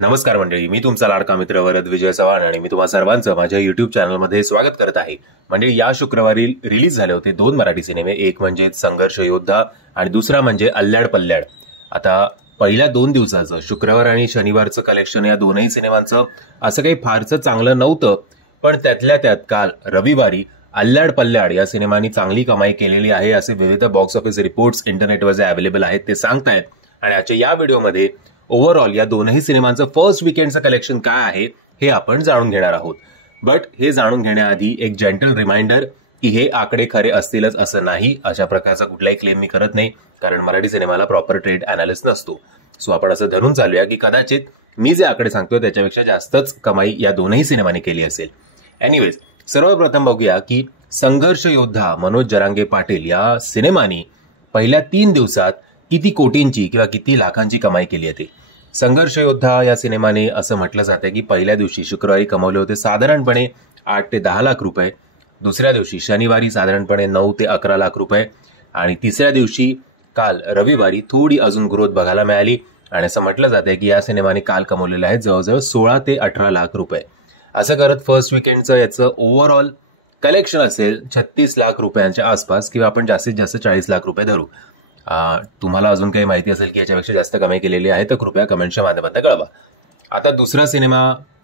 नमस्कार मंडळी, मी तुमचा लाडका मित्र वरद विजय चव्हाण आणि मी तुम्हा सर्वांचं माझ्या युट्यूब चॅनलमध्ये स्वागत करत आहे. मंडळी, या शुक्रवारी रिलीज झाले होते 2 मराठी सिनेमे. एक म्हणजे संघर्ष योद्धा आणि दुसरा म्हणजे अल्ल्याड पल्ल्याड. आता पहिल्या 2 दिवसाचं शुक्रवार आणि शनिवारचं कलेक्शन या दोनही सिनेमांचं असं काही फारसं चांगलं नव्हतं, पण त्यातल्या त्यात काल रविवारी अल्ल्याड पल्ल्याड या सिनेमांनी चांगली कमाई केलेली आहे असे विविध बॉक्स ऑफिस रिपोर्ट्स इंटरनेटवर जे अवेलेबल आहेत ते सांगतायत. आणि आजच्या या व्हिडिओमध्ये ओव्हरऑल या दोनही सिनेमांचं फर्स्ट वीकेंडचं कलेक्शन काय आहे हे आपण जाणून घेणार आहोत. बट हे जाणून घेण्याआधी एक जेंटल रिमाइंडर की हे आकडे खरे असतीलच असं नाही. अशा प्रकारचा कुठलाही क्लेम मी करत नाही, कारण मराठी सिनेमाला प्रॉपर ट्रेड अनालिस्ट नसतो. सो आपण असं धरून चालूया की कदाचित मी जे आकडे सांगतोय त्याच्यापेक्षा जास्तच कमाई या दोनही सिनेमांनी केली असेल. एनिवेज, सर्वप्रथम बघूया की संघर्ष योद्धा मनोज जरांगे पाटील या सिनेमानी पहिल्या 3 दिवसात किती कोटींची किंवा किती लाखांची कमाई केली आहे. संघर्ष योद्धा या सिनेमाने असं म्हटलं जातं की पहिल्या दिवशी शुक्रवारी कमवले होते साधारणपणे 8 ते 10 लाख रुपये, दुसऱ्या दिवशी शनिवारी साधारणपणे 9 ते 11 लाख रुपये आणि तिसऱ्या दिवशी काल रविवारी थोडी अजून ग्रोथ बघायला मिळाली. आणि असं म्हटलं जातंय की या सिनेमाने काल कमवलेलं आहे जवळजवळ 16 ते 18 लाख रुपये. असं करत फर्स्ट वीकेंडचं याचं ओव्हरऑल कलेक्शन असेल 36 लाख रुपयांच्या आसपास, किंवा आपण जास्तीत जास्त 40 लाख रुपये धरू. तुम्हाला अजून काही माहिती असेल की याच्यापेक्षा जास्त कमाई केलेली आहे तर कृपया कमेंटच्या माध्यमातून कळवा. आता दुसरा सिनेमा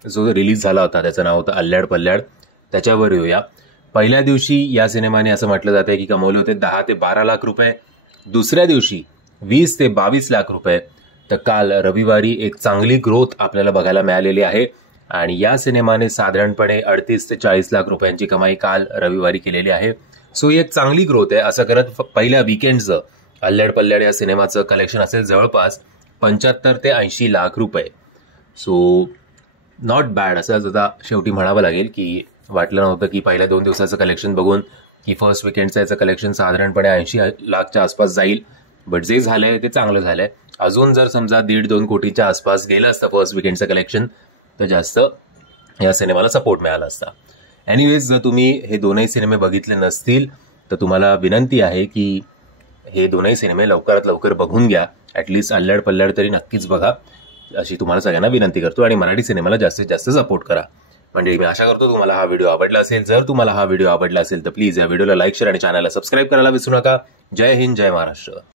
जो रिलीज झाला होता त्याचं नाव होतं अल्ल्याड पल्ल्याड. त्याच्यावर येऊया. पहिल्या दिवशी या सिनेमाने असं म्हटलं जातंय की कमवले होते 10 ते 12 लाख रुपये, दुसऱ्या दिवशी 20 ते 22 लाख रुपये. तर काल रविवारी एक चांगली ग्रोथ आपल्याला बघायला मिळालेली आहे आणि या सिनेमाने साधारणपणे 38 ते 40 लाख रुपयांची कमाई काल रविवारी केलेली आहे. सो ही एक चांगली ग्रोथ आहे. असं करत पहिल्या वीकेंडचं अल्ल्याड पल्ल्याड या सिनेमाचं कलेक्शन असेल जवळपास 75 ते 80 लाख रुपये. सो नॉट बॅड असं आता शेवटी म्हणावं लागेल की वाटलं नव्हतं की पहिल्या 2 दिवसाचं कलेक्शन बघून की फर्स्ट वीकेंडचं याचं कलेक्शन साधारणपणे 80 लाखच्या आसपास जाईल. बट जे झालंय ते चांगलं झालंय. अजून जर समजा 1.5-2 कोटीच्या आसपास गेलं असतं फर्स्ट वीकेंडचं कलेक्शन तर जास्त या सिनेमाला सपोर्ट मिळाला असता. एनिवेज, जर तुम्ही हे दोनही सिनेमे बघितले नसतील तर तुम्हाला विनंती आहे की हे दोनही सिनेमे लवकरात लवकर बघून घ्या. ॲटलिस्ट अल्ल्याड पल्ल्याड तरी नक्कीच बघा अशी तुम्हाला सगळ्यांना विनंती करतो आणि मराठी सिनेमाला जास्तीत जास्त सपोर्ट करा. म्हणजे मी आशा करतो तुम्हाला हा व्हिडिओ आवडला असेल. जर तुम्हाला हा व्हिडिओ आवडला असेल तर प्लीज या व्हिडिओला लाईक, शेअर आणि चॅनलला सबस्क्राईब करायला विसरू नका. जय हिंद, जय महाराष्ट्र.